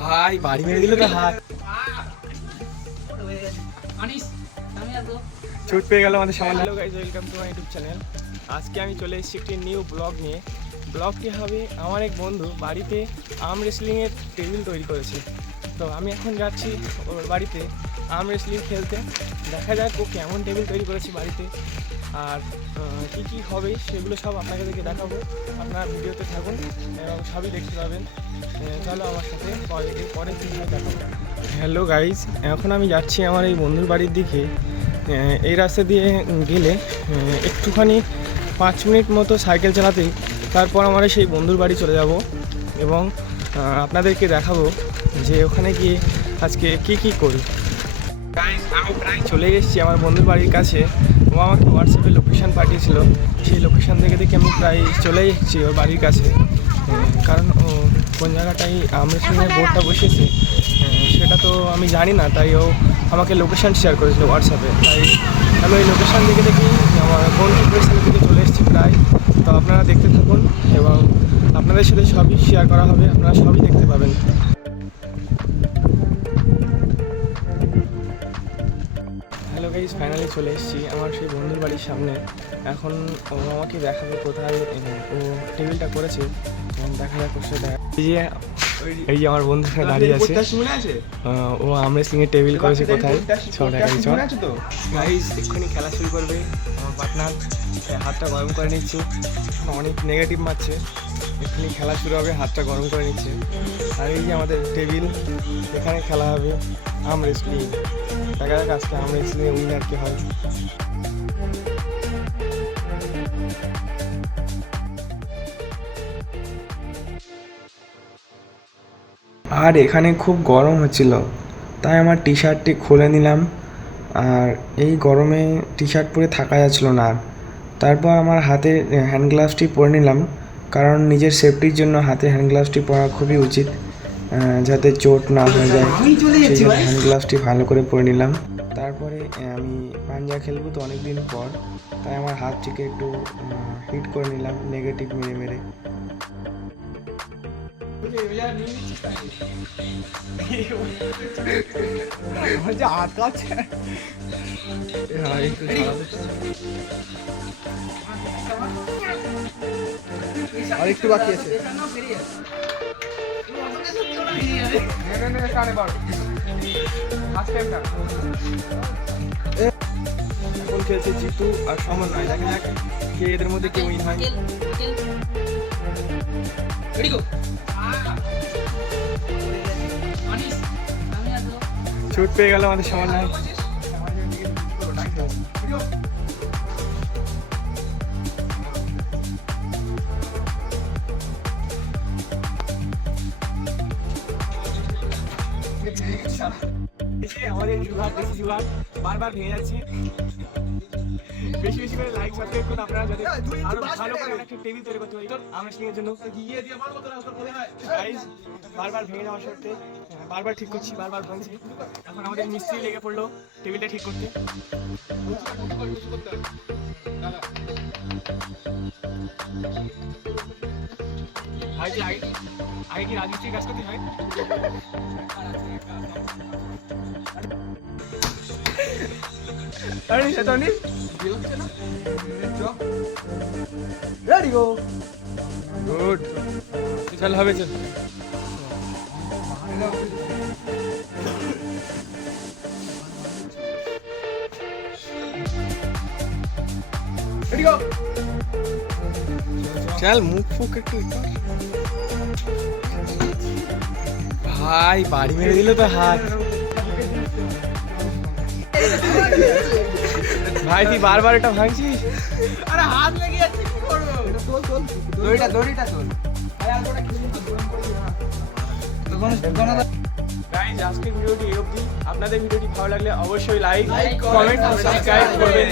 ভাই বাড়ি মেরে দিল তো হাত, চোট পেয়ে গেল আমাদের সামনে। Hello guys, welcome to my YouTube channel. আজকে আমি চলে এসেছি একটি নিউ ব্লগ নিয়ে। ব্লগটি হবে আমার এক বন্ধু বাড়িতে আর্ম রেসলিংয়ের টেবিল তৈরি করেছে। তো আমি এখন যাচ্ছি ওর বাড়িতে আর্ম রেসলিং খেলতে। দেখা যাক ও কেমন টেবিল তৈরি করেছে বাড়িতে, আর কী কী হবে সেগুলো সব আপনাদেরকে দেখাবো। আপনারা ভিডিওতে থাকুন এবং সবই দেখতে পাবেন। চলো আমার সাথে পরে কীভাবে দেখাবো। হ্যালো গাইজ, এখন আমি যাচ্ছি আমার এই বন্ধুর বাড়ির দিকে। এই রাস্তা দিয়ে গেলে একটুখানি 5 মিনিট মতো সাইকেল চালাতেই তারপর আমার সেই বন্ধুর বাড়ি চলে যাব এবং আপনাদেরকে দেখাবো যে ওখানে গিয়ে আজকে কী করি। আমি প্রায় চলে এসেছি আমার বন্ধুর বাড়ির কাছে। ও আমাকে হোয়াটসঅ্যাপে লোকেশান পাঠিয়েছিল, সেই লোকেশান দেখে আমি প্রায় চলে এসেছি ওর বাড়ির কাছে। কারণ ও কোন জায়গাটায় আমার সঙ্গে বোর্ডটা বসেছে সেটা তো আমি জানি না, তাই ও আমাকে লোকেশান শেয়ার করেছিল হোয়াটসঅ্যাপে। তাই আমি ওই লোকেশান দেখে আমার বন্ধুদের সাথে দিকে চলে এসেছি প্রায়। তো আপনারা দেখতে থাকুন এবং আপনাদের সাথে সবই শেয়ার করা হবে, আপনারা সবই দেখতে পাবেন। হ্যালো গাইস, ফাইনালি চলে এসেছি আমার সেই বন্ধুর বাড়ির সামনে। এখন ও আমাকে দেখাবে কোথায় ও টেবিলটা করেছে, দেখা যাক ওর সাথে। এই যে আমার বন্ধুর সাথে দাঁড়িয়ে আছে, ও আমরা সিংয়ের টেবিল করেছে কোথায়। গাইস এক্ষুনি খেলা শুরু করবে আমার পার্টনার, হাতটা গরম করে নিচ্ছে, অনেক নেগেটিভ মারছে। এক্ষুনি খেলা শুরু হবে, হাতটা গরম করে নিচ্ছে। আর এই যে আমাদের টেবিল, এখানে খেলা হবে আর্ম রেসলিং। দেখা যাক আজকে আর্ম রেসলিংয়ে উইনার কে হয়। আর এখানে খুব গরম হচ্ছিল, তাই আমার টি শার্টটি খুলে নিলাম। আর এই গরমে টি শার্ট পরে থাকা যাচ্ছিল না। আর তারপর আমার হাতে হ্যান্ড গ্লাভসটি পরে নিলাম, কারণ নিজের সেফটির জন্য হাতে হ্যান্ড গ্লাভসটি পরা খুবই উচিত, যাতে চোট না হয়ে যায়। সেই জন্য হ্যান্ড গ্লাভসটি ভালো করে পরে নিলাম। তারপরে আমি পাঞ্জা খেলবো তো অনেক দিন পর, তাই আমার হাতটিকে একটু হিট করে নিলাম নেগেটিভ মেরে মেরে। আর একটু বাকি আছে। এখন খেলছে জিতু আর সমন্বয়। দেখা যাক কে এদের মধ্যে কে উইন হয়। চোট পেয়ে গেল আমাদের সমন্বয়। আমাদের জুগার বেশি জুগার বারবার ভেঙে যাচ্ছে। বেশি বেশি করে লাইক সাবস্ক্রাইব করুন আপনারা, যাতে আরো ভালো করে একটা টেবিল তৈরি করতে পারি আমরা সিংয়ের জন্য। গাইস বারবার ভেঙে যাওয়ার সত্ত্বে বারবার ঠিক করছি, বারবার ভাঙছি। এখন আমাদের মিস্ত্রি লেগে পড়লো টেবিলটা ঠিক করতে। আগে কি রাজমিস্ত্রির কাজ করতে হয়? গুড, চল হবে চল। চল মুখ ফুক একটু। ভাই বাড়ি মেরে দিল তো হাত। ভাই তুই বারবার এটা ভাঙছিস। আরে হাত লেগে যাচ্ছে, কি করব? দড়িটা তোল। গাইস আজকের ভিডিওটি এই অবধি। আপনাদের ভিডিওটি ভালো লাগলে অবশ্যই লাইক, কমেন্ট, সাবস্ক্রাইব করবেন।